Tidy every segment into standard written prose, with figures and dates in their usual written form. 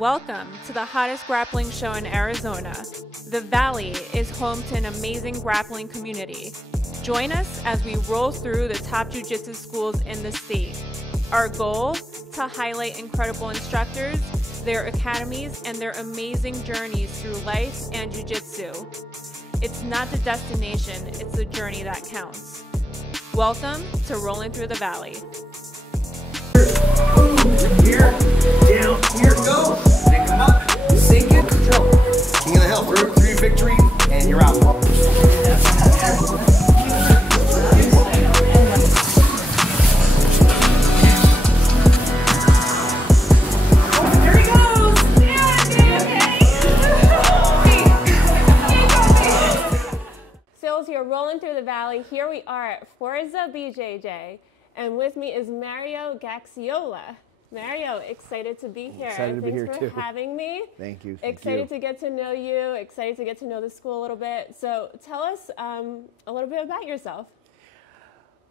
Welcome to the hottest grappling show in Arizona. The Valley is home to an amazing grappling community. Join us as we roll through the top jiu-jitsu schools in the state. Our goal? To highlight incredible instructors, their academies, and their amazing journeys through life and jiu-jitsu. It's not the destination, it's the journey that counts. Welcome to Rollin Through the Valley. Here, down, here, go. Then come up, sink it, control. King of the hill, three victory, and you're out. There he goes! Yeah, Sales here, rolling through the valley. Here we are at Fuerza BJJ, and with me is Mario Gaxiola. Mario, excited to be here. Excited to be here too. Thanks for having me. Thank you. Excited to get to know you. Excited to get to know the school a little bit. So tell us a little bit about yourself.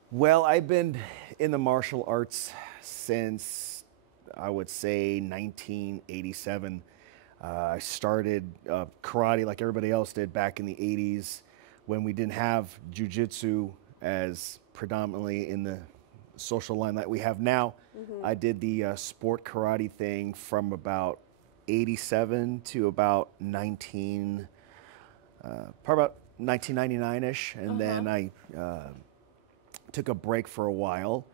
Well, I've been in the martial arts since, I would say, 1987. I started karate like everybody else did back in the 80s when we didn't have jiu-jitsu as predominantly in the social line that we have now. I did the sport karate thing from about 87 to about probably about 1999-ish, and then I took a break for a while.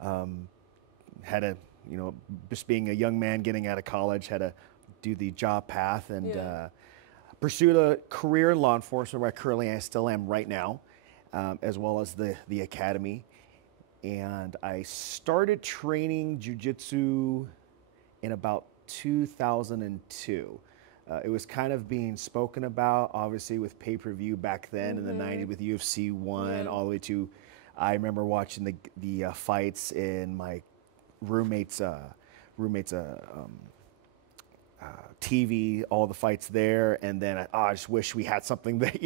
Had a, just being a young man getting out of college, had to do the job path and pursued a career in law enforcement, where I still am right now, as well as the academy. And I started training jiu-jitsu in about 2002. It was kind of being spoken about, obviously, with pay-per-view back then in the 90s with UFC 1, all the way to, I remember watching the fights in my roommate's TV, all the fights there, and then I just wish we had something that,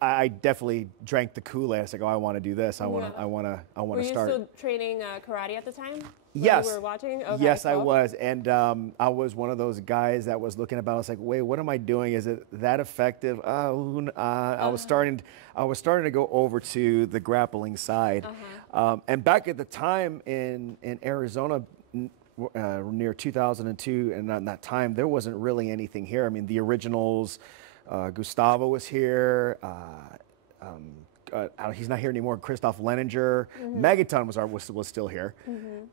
I definitely drank the Kool-Aid. I was like, oh, I want to do this. I want to start. Were you still training karate at the time? Yes. You were watching? Okay, yes, cool. I was, and I was one of those guys that was looking about. I was like, wait, what am I doing? Is it that effective? I was starting to go over to the grappling side, and back at the time in Arizona. Near 2002, and at that time there wasn't really anything here. I mean, the originals, Gustavo was here. He's not here anymore. Christoph Leninger, Megaton was still here,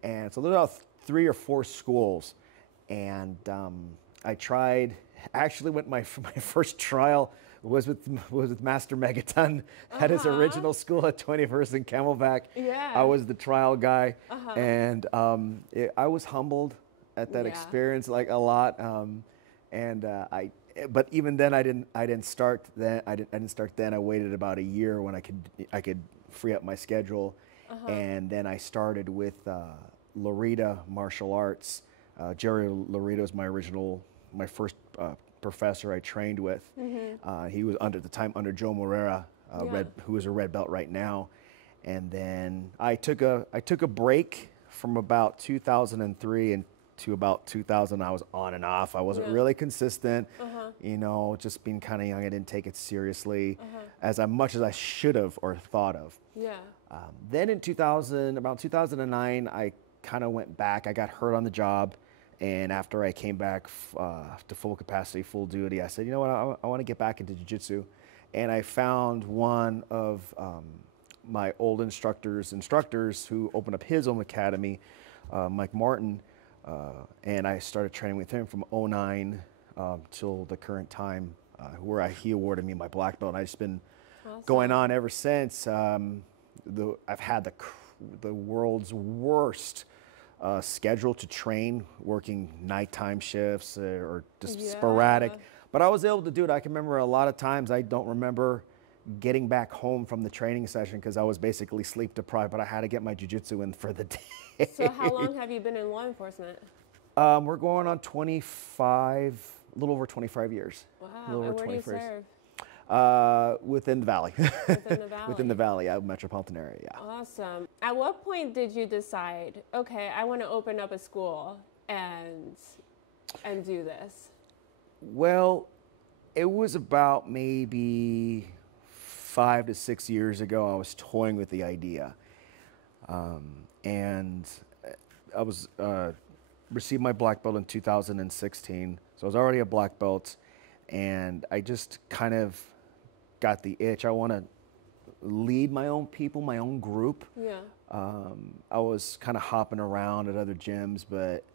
and so there's about 3 or 4 schools. And I tried. Actually, went my first trial was with Master Megaton at his original school at 21st and Camelback. Yeah. I was the trial guy, and I was humbled at that experience, like a lot. But even then, I didn't start then. I didn't start then. I waited about a year when I could free up my schedule, and then I started with Lorita Martial Arts. Jerry Lorita was my first professor I trained with. He was at the time under Joe Morera, who is a red belt right now. And then I took a break from about 2003 and to about 2000. I was on and off. I wasn't really consistent. Just being kind of young, I didn't take it seriously as much as I should have or thought of. Then in about 2009, I kind of went back. I got hurt on the job. And after I came back to full capacity, full duty, I said, you know what, I want to get back into jiu-jitsu. And I found one of my old instructors who opened up his own academy, Mike Martin, and I started training with him from 2009 till the current time, where he awarded me my black belt. And I've just been going on ever since. I've had the world's worst schedule to train, working nighttime shifts or just sporadic. But I was able to do it. I can remember a lot of times I don't remember getting back home from the training session because I was basically sleep deprived, but I had to get my jiu-jitsu in for the day. So how long have you been in law enforcement? We're going on a little over 25 years. Wow, and where do you serve? Within the valley. Within the valley. Within the valley, metropolitan area, yeah. Awesome. At what point did you decide, okay, I want to open up a school and and do this? Well, it was about maybe 5 to 6 years ago. I was toying with the idea, and I was received my black belt in 2016. So I was already a black belt, and I just kind of got the itch. I want to lead my own people, my own group. Yeah. I was kind of hopping around at other gyms, but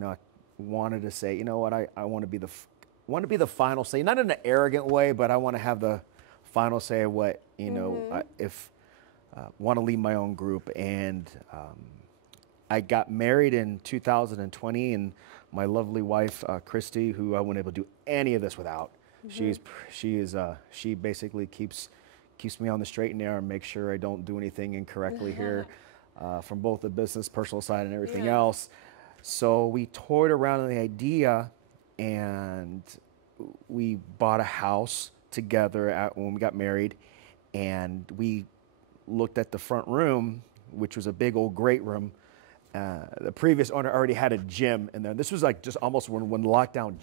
I wanted to say, you know what, I want to be the final say, not in an arrogant way, but I want to have the final say of what, if want to lead my own group. And I got married in 2020, and my lovely wife, Christy, who I wasn't able to do any of this without. She basically keeps me on the straight and narrow and makes sure I don't do anything incorrectly here, from both the business, personal side, and everything else. So we toyed around on the idea, and we bought a house together when we got married, and we looked at the front room, which was a big old great room. The previous owner already had a gym in there. This was like just almost when lockdown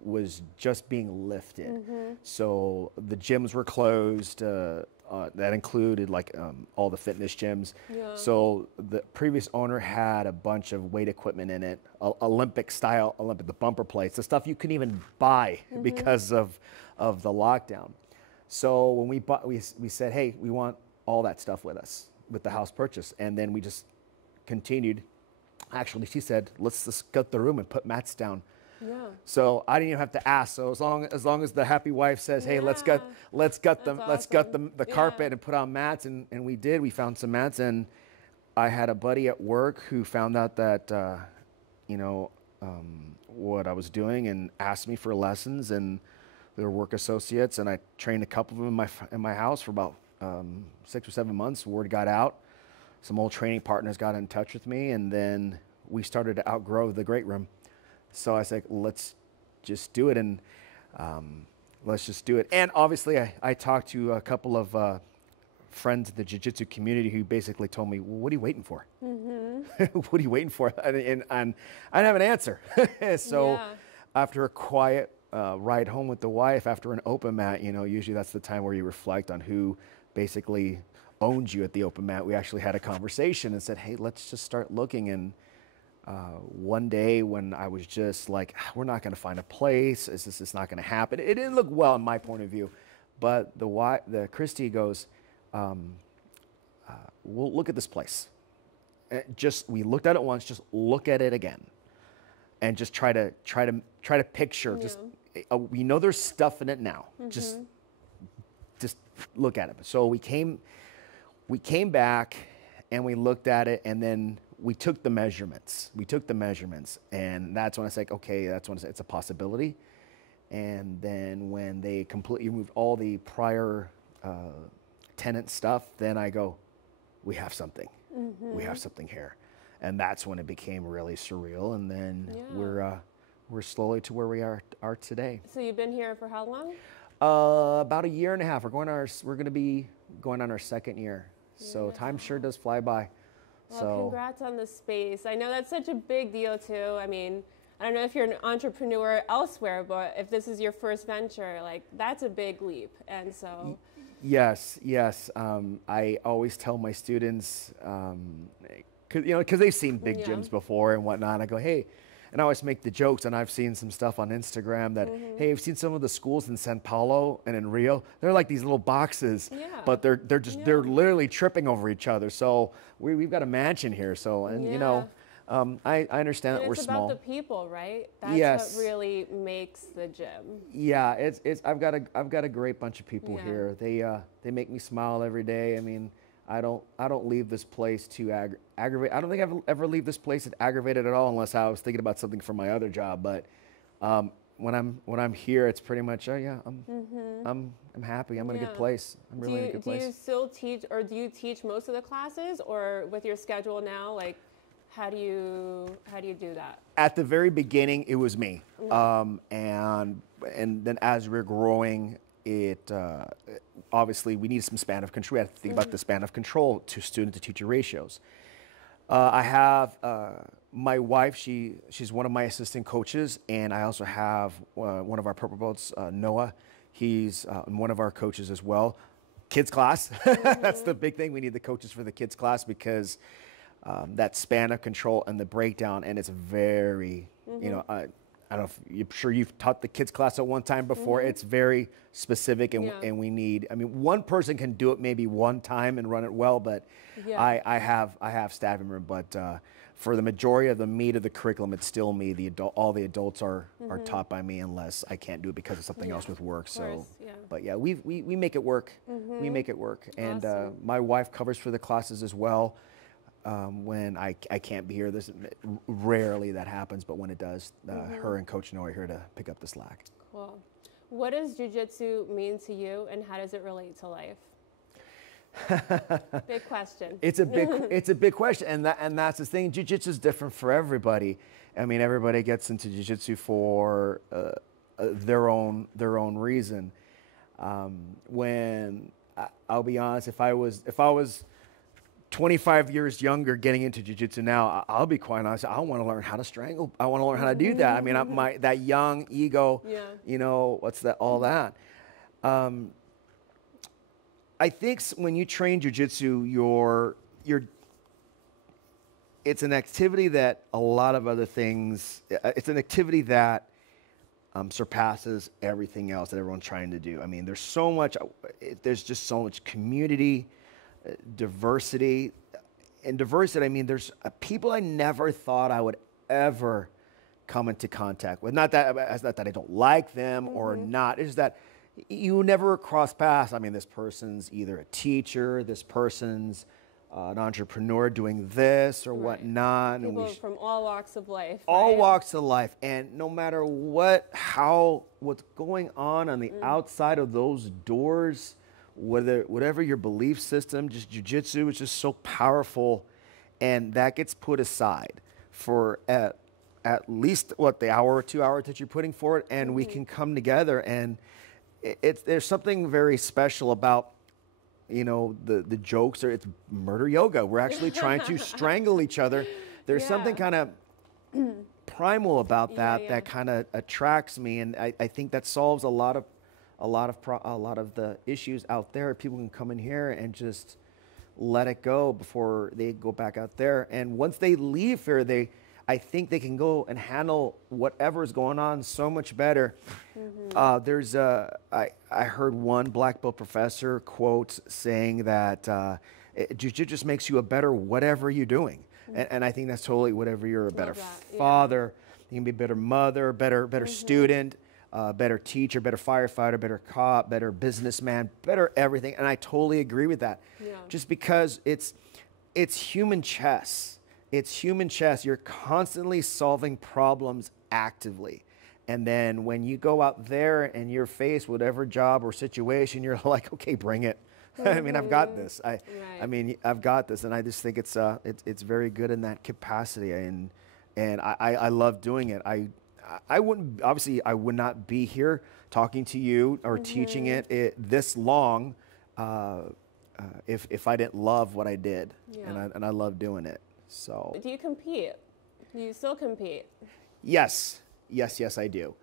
was just being lifted. So the gyms were closed. That included like all the fitness gyms. So the previous owner had a bunch of weight equipment in it, Olympic, the bumper plates, the stuff you couldn't even buy because of the lockdown. So when we bought, we said, hey, we want all that stuff with us with the house purchase, and then we just continued. Actually, she said, let's just gut the room and put mats down. So I didn't even have to ask. So as long as the happy wife says, hey, let's gut the carpet and put on mats, and we did. We found some mats, and I had a buddy at work who found out that what I was doing and asked me for lessons, and they were work associates, and I trained a couple of them in my house for about 6 or 7 months. Word got out. Some old training partners got in touch with me, and then we started to outgrow the great room. So I said, let's just do it, and let's just do it. And obviously, I talked to a couple of friends in the jiu-jitsu community who basically told me, well, what are you waiting for? What are you waiting for? And I didn't have an answer. So after a quiet ride home with the wife, after an open mat, usually that's the time where you reflect on who basically owned you at the open mat. We actually had a conversation and said, hey, let's just start looking. And one day when I was just like, we're not going to find a place, it's not going to happen. It didn't look well in my point of view, but the Christy goes, we'll look at this place. We looked at it once, just look at it again, and just try to picture. Just we know there's stuff in it now. Just look at it. So we came back and we looked at it, and then we took the measurements. And that's when I said, okay, that's when I said it's a possibility. And then when they completely removed all the prior tenant stuff, then I go, we have something. We have something here. And that's when it became really surreal. And then we're slowly to where we are today. So you've been here for how long? About a year and a half. We're going to be going on our second year. So time sure does fly by. Well, congrats on the space. I know that's such a big deal too. I mean, I don't know if you're an entrepreneur elsewhere, but if this is your first venture, like that's a big leap. And so. Yes. I always tell my students, because they've seen big gyms before and whatnot. I go, hey, and I always make the jokes, and I've seen some stuff on Instagram that, hey, I've seen some of the schools in Sao Paulo and in Rio. They're like these little boxes, but they're literally tripping over each other. So we've got a mansion here. So I understand that we're small. It's about the people, right? That's what really makes the gym. Yeah, I've got a great bunch of people here. They make me smile every day. I mean, I don't leave this place to aggravate. I don't think I've ever leave this place aggravated at all, unless I was thinking about something for my other job. But when I'm here, it's pretty much I'm happy. I'm in a good place. I'm really in a good place. Do you still teach, or do you teach most of the classes, or with your schedule now, like how do you do that? At the very beginning, it was me, and then as we're growing. Obviously we need some span of control. We have to think about the span of control to student to teacher ratios. I have My wife, she's one of my assistant coaches, and I also have one of our purple belts, Noah. He's one of our coaches as well. Kids class, that's the big thing. We need the coaches for the kids class because that span of control and the breakdown, and it's very, you know, I don't know if you're sure you've taught the kids class at one time before. It's very specific, and we need, I mean, one person can do it maybe one time and run it well, but I have staff members, but for the majority of the meat of the curriculum, it's still me. All the adults are taught by me unless I can't do it because of something else with work. So, but yeah, we make it work. We make it work, and my wife covers for the classes as well. When I can't be here, rarely that happens, but when it does, her and Coach Noah are here to pick up the slack. Cool. What does jiu-jitsu mean to you, and how does it relate to life? Big question. It's a big question, and that's the thing. Jiu-jitsu is different for everybody. I mean, everybody gets into jiu-jitsu for their own reason. When I'll be honest, if I was 25 years younger getting into jiu-jitsu now, I'll be quite honest, I want to learn how to strangle. I want to learn how to do that. I mean, that young ego, you know, what's that, all that. I think when you train jiu-jitsu, it's an activity that a lot of other things, it's an activity that surpasses everything else that everyone's trying to do. I mean, there's just so much community, diversity. And diversity, I mean, there's people I never thought I would ever come into contact with. Not that I don't like them or not. It's just that you never cross paths. I mean, this person's either a teacher, this person's an entrepreneur doing this or whatnot. People from all walks of life. All walks of life. And no matter what's going on the outside of those doors, whatever your belief system, just jiu-jitsu is just so powerful, and that gets put aside for at least the hour or 2 hours that you're putting forward, and we can come together. And there's something very special about, you know, the jokes, or it's murder yoga. We're actually trying to strangle each other. There's something kind of primal about that kind of attracts me, and I think that solves a lot of the issues out there. People can come in here and just let it go before they go back out there. And once they leave here, I think they can go and handle whatever's going on so much better. I heard one black belt professor quote saying that jiu-jitsu just makes you a better whatever you're doing. And I think that's totally whatever you're, a better father, you can be a better mother, better student, better teacher, better firefighter, better cop, better businessman, better everything. And I totally agree with that. Just because it's human chess. It's human chess. You're constantly solving problems actively. And then when you go out there and you're faced with whatever job or situation, you're like, okay, bring it. I mean, I've got this. I mean, I've got this. And I just think it's very good in that capacity. And I love doing it. I would not be here talking to you or teaching it this long if I didn't love what I did. And I love doing it. So, do you compete? Do you still compete? Yes, I do.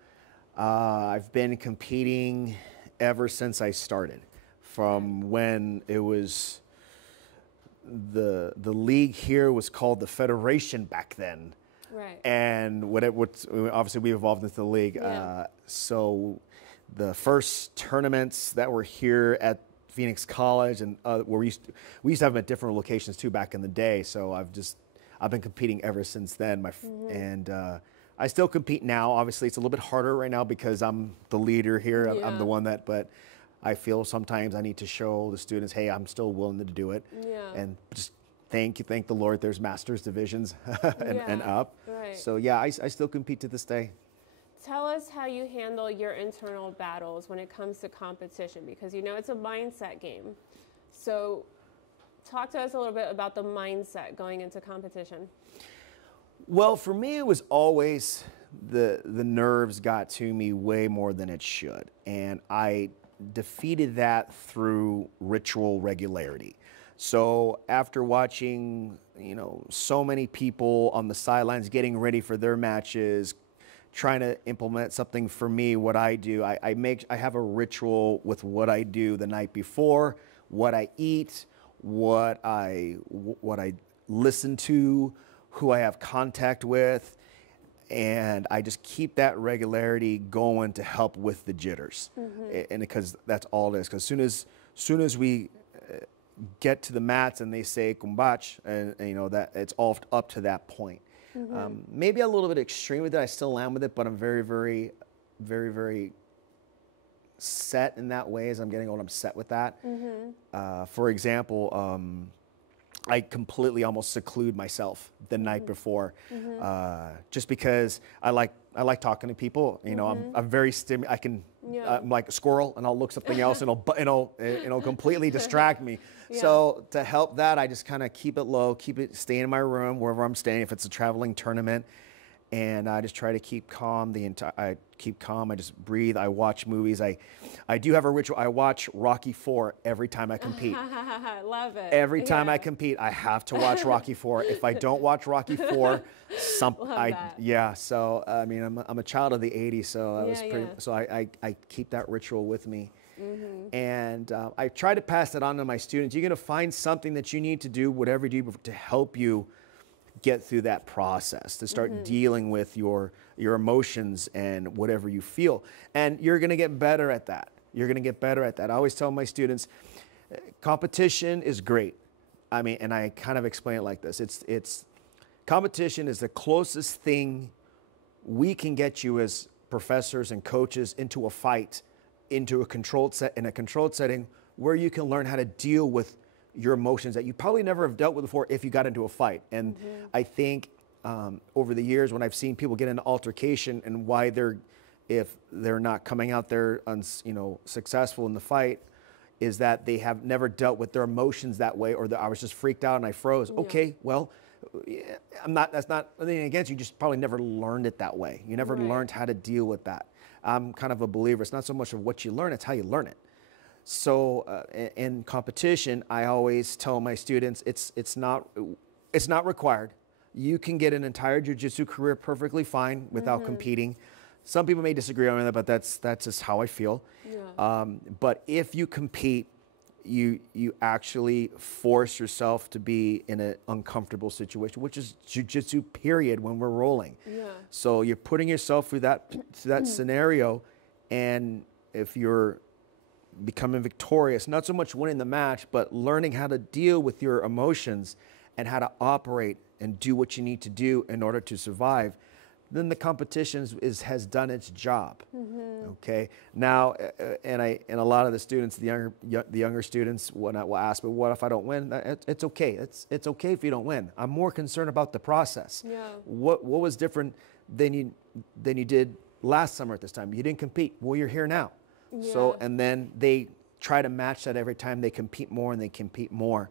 I've been competing ever since I started. From when it was the league here was called the Federation back then. Right. And obviously we evolved into the league. So the first tournaments that were here at Phoenix College, and where we used to have them at different locations too back in the day. So I've been competing ever since then. And I still compete now. Obviously, it's a little bit harder right now because I'm the leader here. I'm the one but I feel sometimes I need to show the students, hey, I'm still willing to do it. And just thank the Lord, there's masters divisions and up. Right. So yeah, I still compete to this day. Tell us how you handle your internal battles when it comes to competition, because you know it's a mindset game. So talk to us a little bit about the mindset going into competition. Well, for me, it was always the nerves got to me way more than it should. And I defeated that through ritual regularity. So after watching you know, so many people on the sidelines getting ready for their matches, trying to implement something for me, what I do. I have a ritual with what I do the night before, what I eat, what I listen to, who I have contact with, and I just keep that regularity going to help with the jitters. And because that's all it is. Because soon as we get to the mats and they say kumbach, and you know that it's all up to that point. Maybe a little bit extreme with it. I still am with it, but I'm very, very, very, very set in that way. As I'm getting old, I'm set with that. For example, I completely almost seclude myself the night before, just because I like talking to people. You know, I'm very I'm like a squirrel, and I'll look something else, and it'll completely distract me. So to help that, I just kind of keep it low, stay in my room wherever I'm staying. If it's a traveling tournament, and I just try to keep calm I keep calm. I just breathe. I watch movies. I do have a ritual. I watch Rocky IV every time I compete. Love it. Every time I compete, I have to watch Rocky IV. If I don't watch Rocky IV, So I mean, I'm a child of the '80s, so I keep that ritual with me. And I try to pass that on to my students. You're going to find something that you need to do, whatever you do, to help you get through that process, to start dealing with your emotions and whatever you feel. And you're going to get better at that. You're going to get better at that. I always tell my students, competition is great. I mean, and I kind of explain it like this. It's competition is the closest thing we can get you as professors and coaches into a fight, into a controlled setting where you can learn how to deal with your emotions that you probably never have dealt with before if you got into a fight. And I think over the years when I've seen people get into altercation and why if they're not coming out there successful in the fight, is that they have never dealt with their emotions that way, or I was just freaked out and I froze. Okay, well, that's not anything against you, just probably never learned it that way. You never learned how to deal with that. I'm kind of a believer. It's not so much of what you learn, it's how you learn it. So in competition, I always tell my students, it's not required. You can get an entire jiu-jitsu career perfectly fine without competing. Some people may disagree on that, but that's just how I feel. But if you compete, you actually force yourself to be in an uncomfortable situation, which is jiu-jitsu period when we're rolling. So you're putting yourself through that scenario, and if you're becoming victorious, not so much winning the match, but learning how to deal with your emotions and how to operate and do what you need to do in order to survive, then the competition has done its job. Okay. Now, and a lot of the students, the younger students, will ask me, "What if I don't win?" It's okay. It's okay if you don't win. I'm more concerned about the process. What was different than you did last summer at this time? You didn't compete. Well, you're here now. So, and then they try to match that every time they compete more and they compete more.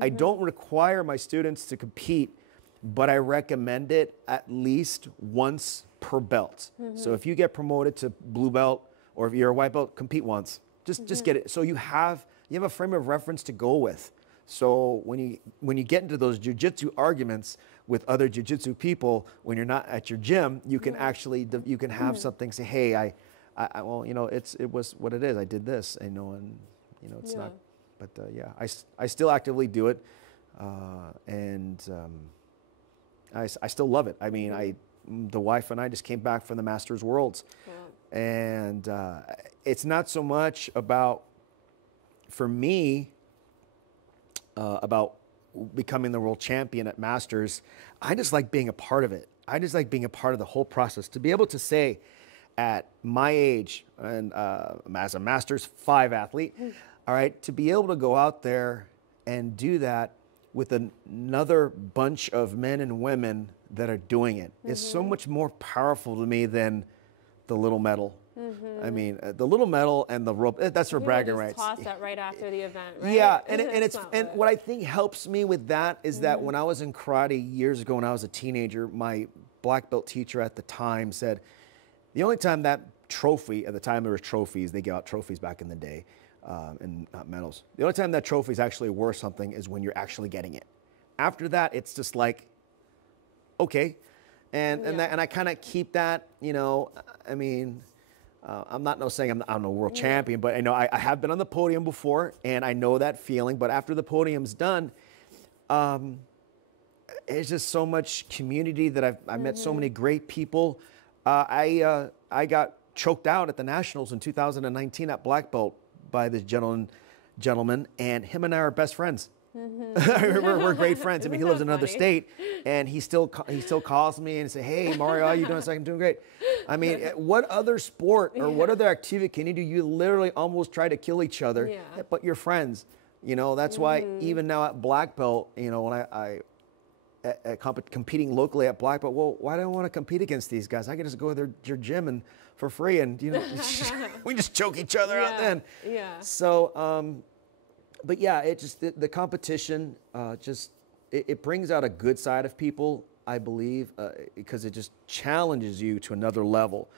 I don't require my students to compete, but I recommend it at least once per belt. So if you get promoted to blue belt, or if you're a white belt, compete once. Just get it. So you have a frame of reference to go with. So when you get into those jiu-jitsu arguments with other jiu-jitsu people, when you're not at your gym, you can actually have something say, "Hey, well, it was what it is. I did this, it's not." But I still actively do it, and I still love it. I mean, the wife and I just came back from the Masters Worlds, and it's not so much about, for me, about becoming the world champion at Masters. I just like being a part of it. I just like being a part of the whole process. To be able to say, at my age, and as a Masters 5 athlete, all right, to be able to go out there and do that with another bunch of men and women that are doing it is so much more powerful to me than the little medal. I mean, the little medal and the rope, that's for bragging rights. Toss that right after the event, right? Yeah, and what I think helps me with that is that when I was in karate years ago, when I was a teenager, my black belt teacher at the time said, the only time that trophy, at the time there were trophies, they gave out trophies back in the day, and not medals. The only time that trophy is actually worth something is when you're actually getting it. after that, it's just like, okay. And I kind of keep that, you know, I mean, I'm not saying I'm a world champion, but I know I have been on the podium before, and I know that feeling. But after the podium's done, it's just so much community that I met so many great people. I got choked out at the Nationals in 2019 at black belt by this gentleman, and him and I are best friends. We're great friends. I mean, he lives in another state, and he still calls me and say, "Hey, Mario, how you doing?" It's like, "I'm doing great." I mean, what other sport or what other activity can you do? You literally almost try to kill each other, but you're friends. You know, that's why even now at black belt, you know, when competing locally at black belt, well, why do I want to compete against these guys? I can just go to your gym and for free, and you know, we just choke each other out then. Yeah. So. But yeah, it just the competition it brings out a good side of people, I believe, because it just challenges you to another level.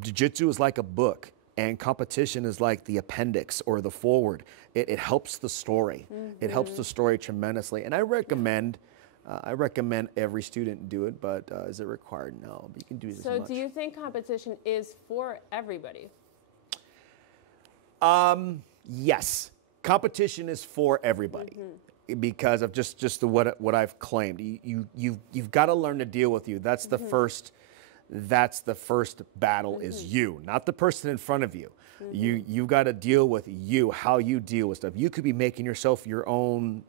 Jiu-Jitsu is like a book, and competition is like the appendix or the forward. It helps the story. It helps the story tremendously, and I recommend every student do it. But is it required? No, but you can do it as much. So, do you think competition is for everybody? Yes. Competition is for everybody because of just what I've claimed. You've got to learn to deal with you. That's the first battle is you, not the person in front of you. You've got to deal with you, how you deal with stuff. You could be making yourself your own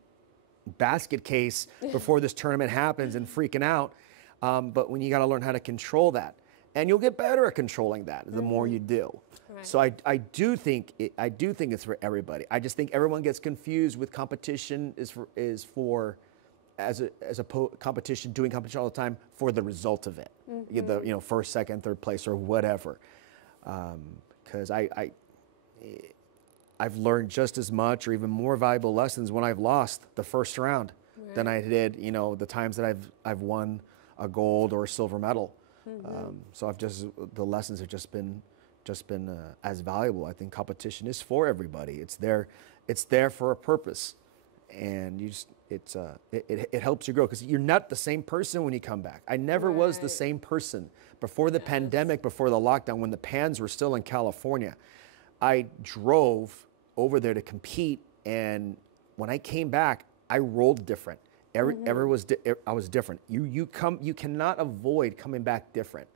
basket case before this tournament happens and freaking out. But when you got to learn how to control that, and you'll get better at controlling that the more you do. Right. So I do think it's for everybody. I just think everyone gets confused with competition competition, doing competition all the time for the result of it. The first, second, third place or whatever. Because I've learned just as much or even more valuable lessons when I've lost the first round than I did, the times that I've won a gold or a silver medal. So the lessons have just been as valuable. I think competition is for everybody. It's there for a purpose, and it helps you grow because you're not the same person when you come back. I never was the same person before the pandemic, before the lockdown, when the Pans were still in California. I drove over there to compete, and when I came back, I rolled different. I was different. You cannot avoid coming back different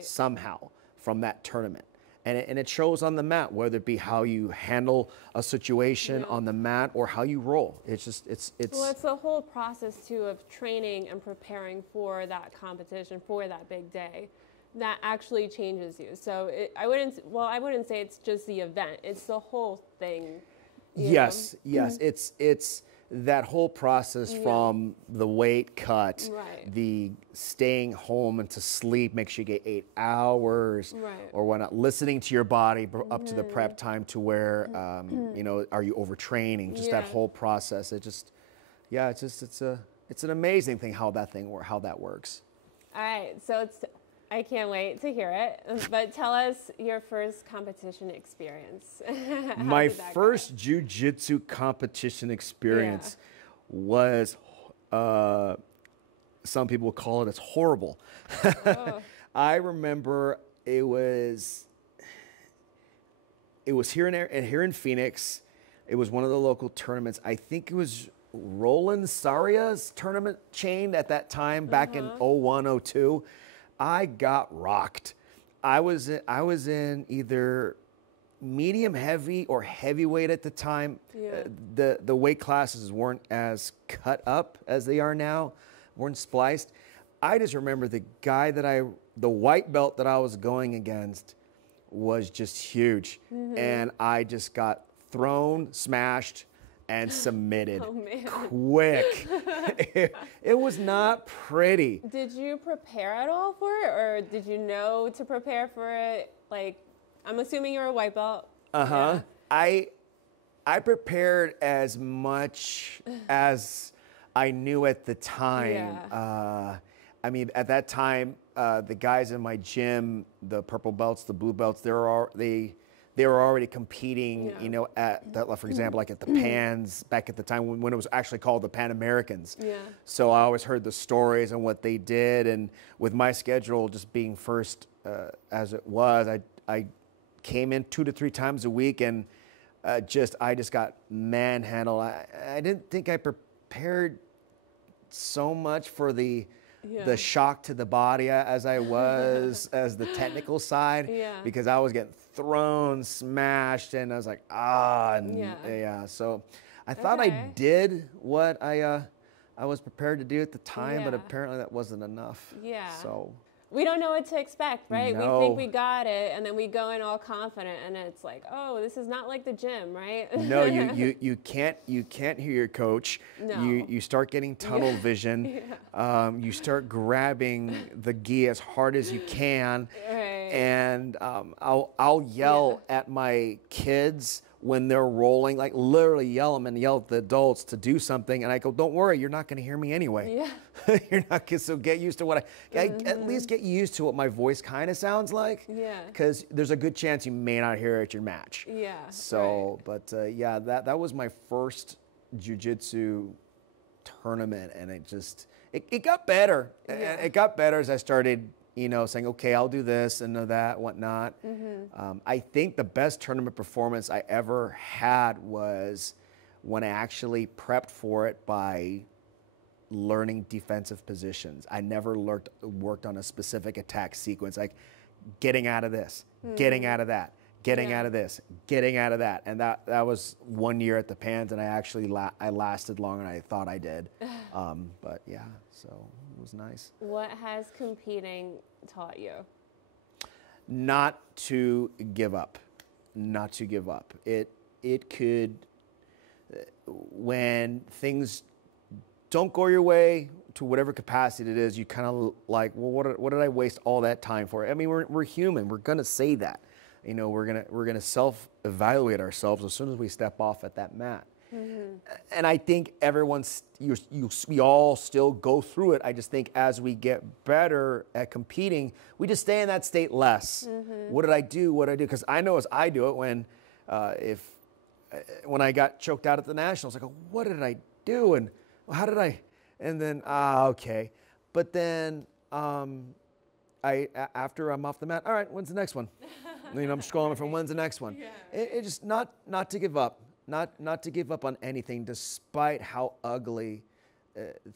somehow from that tournament. And it shows on the mat, whether it be how you handle a situation on the mat or how you roll. It's well, it's the whole process too of training and preparing for that competition, for that big day, that actually changes you. So I wouldn't say it's just the event. It's the whole thing. Yes. It's that whole process from the weight cut, the staying home and to sleep, make sure you get 8 hours or whatnot, listening to your body up to the prep time to where, are you overtraining? Just that whole process. It's an amazing thing how that works. All right. So I can't wait to hear it. But tell us your first competition experience. My first jiu-jitsu competition experience was, some people call it, it's horrible. I remember it was here in Phoenix. It was one of the local tournaments. I think it was Rollin Saria's tournament chain at that time, back in 01, 02. I got rocked. I was in either medium heavy or heavyweight at the time. The weight classes weren't as cut up as they are now, weren't spliced. I just remember the white belt that I was going against was just huge. And I just got thrown, smashed, and submitted quick. It was not pretty. Did you prepare at all for it, or did you know to prepare for it? Like, I'm assuming you're a white belt. Yeah. I prepared as much as I knew at the time. I mean, at that time, the guys in my gym, the purple belts, the blue belts, they were already competing, Yeah. you know, at that, for example, like at the Pans back at the time when it was actually called the Pan Americans. Yeah. So I always heard the stories and what they did, and with my schedule just being first as it was, I came in 2 to 3 times a week, and I just got manhandled. I didn't think I prepared so much for the shock to the body as I was as the technical side, because I was getting thrown, smashed, and I was like, so I thought I did what I was prepared to do at the time, but apparently that wasn't enough. So we don't know what to expect, right? No. We think we got it, and then we go in all confident, and it's like, oh, this is not like the gym, right? No, you can't hear your coach. No. You start getting tunnel vision. You start grabbing the gi as hard as you can, and I'll yell at my kids when they're rolling, like literally yell at the adults to do something, and I go, don't worry, you're not going to hear me anyway. You're not going to, so get used to what at least get used to what my voice kind of sounds like, because there's a good chance you may not hear it at your match. So, but that was my first jiu-jitsu tournament, and it got better. It got better as I started, you know, saying, okay, I'll do this and that, whatnot. I think the best tournament performance I ever had was when I actually prepped for it by learning defensive positions. I never worked on a specific attack sequence, like getting out of this, getting out of that, getting out of this, getting out of that. And that was 1 year at the Pans, and I actually I lasted longer than I thought I did. But yeah, so it was nice. What has competing taught you? Not to give up. Not to give up. It could, when things don't go your way to whatever capacity it is, you kind of like, well, what did I waste all that time for? I mean, we're human. We're gonna say that. You know, we're gonna self-evaluate ourselves as soon as we step off at that mat. And I think we all still go through it. I just think as we get better at competing, we just stay in that state less. What did I do? What did I do? Because I know as I do it when I got choked out at the Nationals, I go, what did I do? And how did I? And then, okay. But then after I'm off the mat, all right, when's the next one? You know, I'm scrolling from when's the next one. It just not to give up. Not to give up on anything, despite how ugly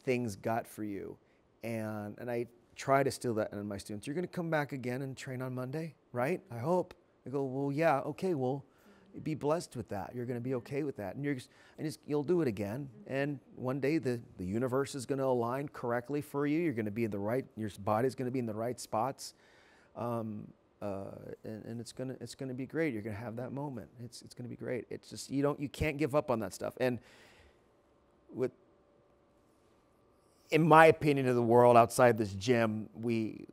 things got for you. And I try to instill that in my students. You're going to come back again and train on Monday, right? I hope. I go, well, yeah, okay, well, be blessed with that. You're going to be okay with that. And you'll do it again. And one day the universe is going to align correctly for you. You're going to be in the right, your body's going to be in the right spots. And it's gonna be great. You're gonna have that moment. It's gonna be great. It's just you can't give up on that stuff. And in my opinion of the world outside this gym, we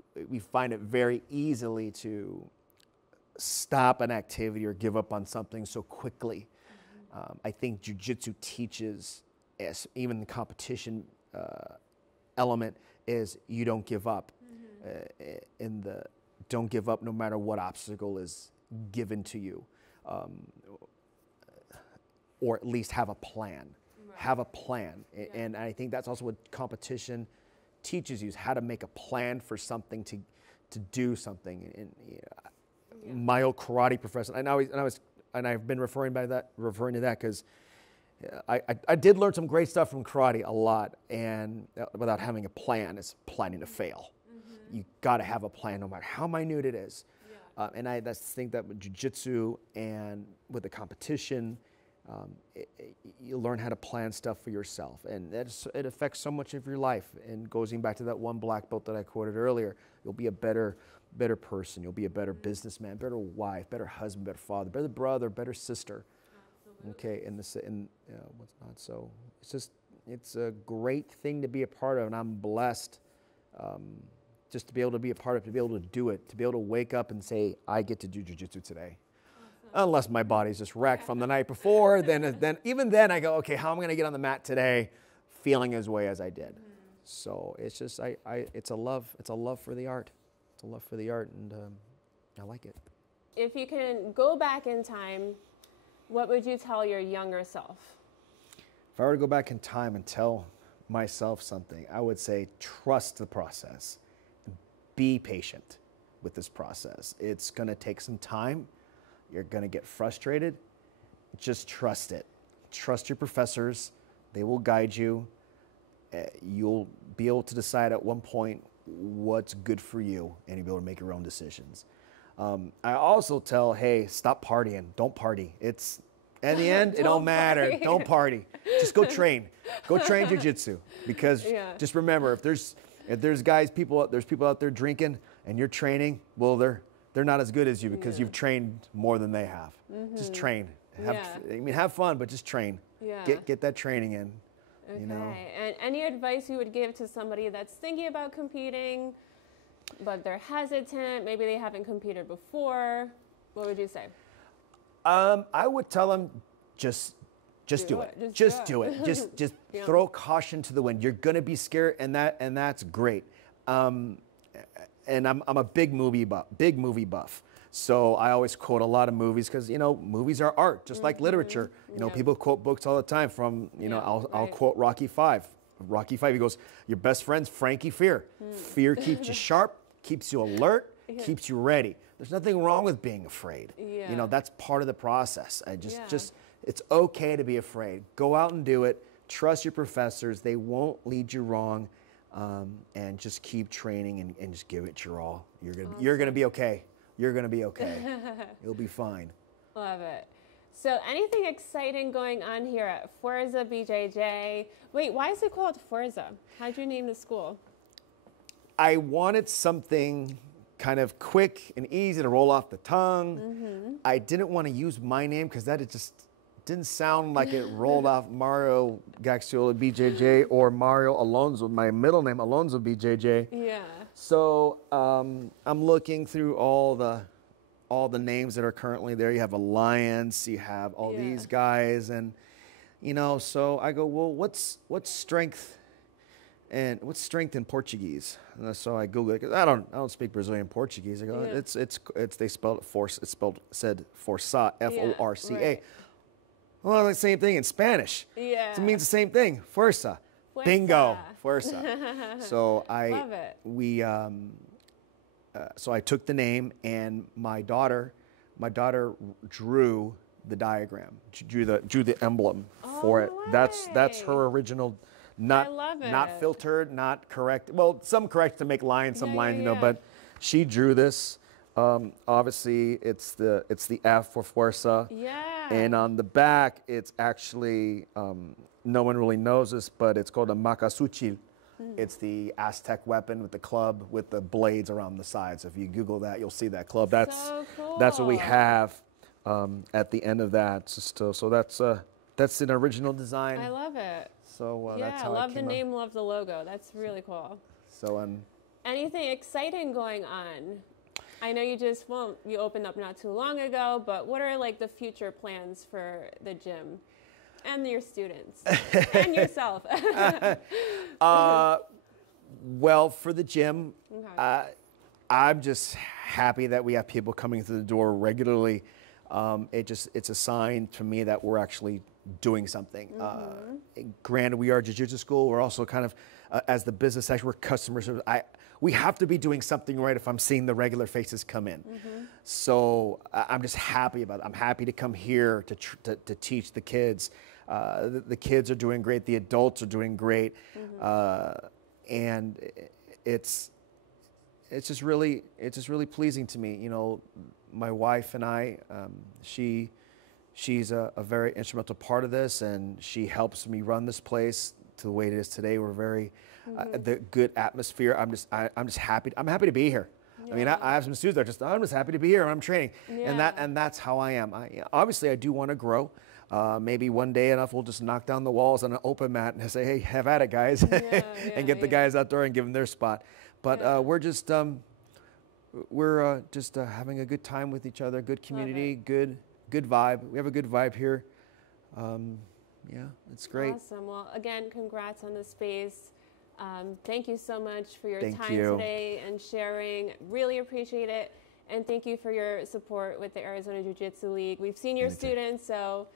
find it very easily to stop an activity or give up on something so quickly. I think jiu-jitsu teaches, even the competition element is you don't give up. Don't give up no matter what obstacle is given to you, or at least have a plan. Have a plan, and I think that's also what competition teaches you, is how to make a plan for something, to do something. And my old karate professor, and I've been referring to that because I did learn some great stuff from karate, a lot, and without having a plan, it's planning to fail. You got to have a plan no matter how minute it is. And I think that with jiu-jitsu and with the competition, you learn how to plan stuff for yourself. And it affects so much of your life. And going back to that one black belt that I quoted earlier, you'll be a better person. You'll be a better businessman, better wife, better husband, better father, better brother, better sister. Absolutely. Okay, and what's not. So it's a great thing to be a part of, and I'm blessed just to be able to be a part of it, to be able to do it, to be able to wake up and say, I get to do jiu-jitsu today. Awesome. Unless my body's just wrecked from the night before, then even then I go, okay, how am I going to get on the mat today feeling as way as I did? So it's just, it's a love for the art. It's a love for the art, and I like it. if you can go back in time, what would you tell your younger self? If I were to go back in time and tell myself something, I would say trust the process. Be patient with this process. It's going to take some time. You're going to get frustrated. Just trust it. Trust your professors. They will guide you. You'll be able to decide at one point what's good for you, and you'll be able to make your own decisions. I also tell, hey, stop partying. Don't party. It's, in the end, it don't matter. Party. Don't party. Just go train. Go train jiu-jitsu. Because just remember, if there's people out there drinking and you're training, well, they're not as good as you because you've trained more than they have. Just train. Have fun, but just train. Get that training in. Okay. You know? And any advice you would give to somebody that's thinking about competing, but they're hesitant, maybe they haven't competed before, what would you say? I would tell them just do it. Just do it. Just throw caution to the wind. You're gonna be scared, and that's great. And I'm a big movie buff. So I always quote a lot of movies because, you know, movies are art, just like literature. You know, people quote books all the time from, you know, I'll quote Rocky V. Rocky V, he goes, your best friend's Frankie Fear. Fear keeps you sharp, keeps you alert, keeps you ready. There's nothing wrong with being afraid. You know, that's part of the process. It's okay to be afraid. Go out and do it. Trust your professors. They won't lead you wrong. And just keep training and just give it your all. You're gonna be okay. You're going to be okay. You'll be fine. Love it. So anything exciting going on here at Fuerza BJJ? Wait, why is it called Fuerza? How'd you name the school? I wanted something kind of quick and easy to roll off the tongue. I didn't want to use my name because that just didn't sound like it rolled off Mario Gaxiola BJJ or Mario Alonso, my middle name, Alonso BJJ. Yeah. So I'm looking through all the names that are currently there. You have Alliance, you have all these guys, and you know. So I go, well, what's strength in Portuguese? And so I Google it because I don't speak Brazilian Portuguese. I go, it's they spelled it force. It's said Força, F-O-R-C-A. Right. Well, the same thing in Spanish. Yeah. It means the same thing. Fuerza. Bingo. Fuerza. So Love it. So I took the name, and my daughter drew the diagram, drew the emblem for it. That's her original, not filtered, not correct. Well, some correct to make lines, some lines, you know, but she drew this. Obviously, it's the F for Fuerza. Yeah. And on the back, it's actually, no one really knows this, but it's called a macasuchil. It's the Aztec weapon with the club with the blades around the sides. If you Google that, you'll see that club. That's so cool. That's what we have at the end of that. So that's an original design. I love it. So that's how love it the came name, love the logo. That's really cool. So anything exciting going on? I know you opened up not too long ago, but what are like the future plans for the gym and your students and yourself? Well, for the gym, I'm just happy that we have people coming through the door regularly. It's a sign to me that we're actually doing something. Granted, we are a jiu-jitsu school. We're also kind of, as the business section, we're customer service. We have to be doing something right if I'm seeing the regular faces come in. So I'm just happy about it. I'm happy to come here to teach the kids. The kids are doing great. The adults are doing great. And it's just really pleasing to me. You know, my wife and I, she's a very instrumental part of this, and she helps me run this place to the way it is today. We're very the good atmosphere. I'm just happy. I'm happy to be here. I mean, I have some students that I'm just happy to be here and I'm training, and that's how I am. Obviously, I do want to grow. Maybe one day enough, we'll just knock down the walls on an open mat and say, hey, have at it, guys, and get the guys out there and give them their spot. But we're just having a good time with each other, good community, good vibe. We have a good vibe here. It's great. Awesome. Well, again, congrats on the space. Thank you so much for your time you. today and sharing. Really appreciate it. And thank you for your support with the Arizona Jiu-Jitsu League. We've seen your students, so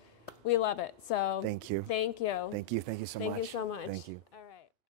we love it. So thank you. Thank you. Thank you. Thank you so much. Thank you so much. Thank you.